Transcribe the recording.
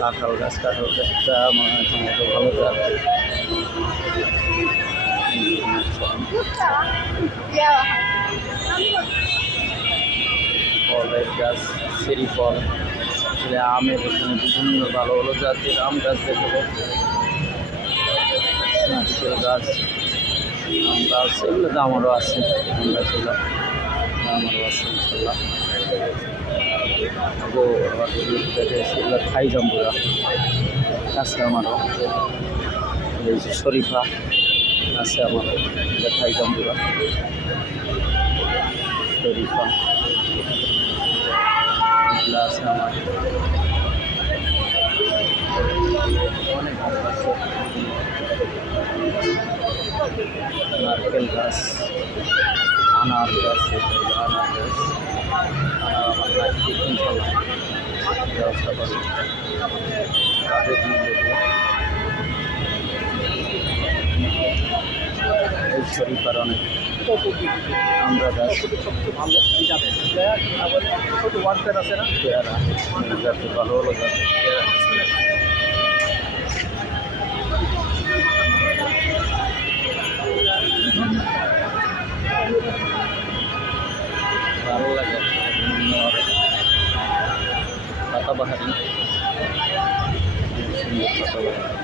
কাঁঠাল গাছটা মনে হয় টমেটো ভালো জাত। ফলের গাছ চেরি ফল, আসলে আমের এখানে বিভিন্ন ভালো ভালো জাতের আম গাছ দেখবো। নারকেল গাছ, আম গাছ, এগুলো তো আমারও আছে। আম গাছগুলো আমারও আছে ইনশাল্লাহ। এগুলো খাই জাম্বুরা আছে আমারও। এই যে শরীফা আছে আমারও, এটা খাই জাম্বুরা শরীফা এগুলো আছে আমার। অনেক আম গাছ, নারকেল গাছ, আনার গাছ, আনার গাছ, আনার আমার লাইফে ইনশাল্লাহ ব্যবস্থা করবো। কাগজি লেবু, এই শরীফার অনেক আমরা গাছ, সবচেয়ে ভালো ছোট ওয়ার্কার আছে না, পেয়ারা যাতে ভালো ভালো যাতে পেয়ারা ভালো লাগে। পাতাবাহারি, সুন্দর পাতাবাহারি।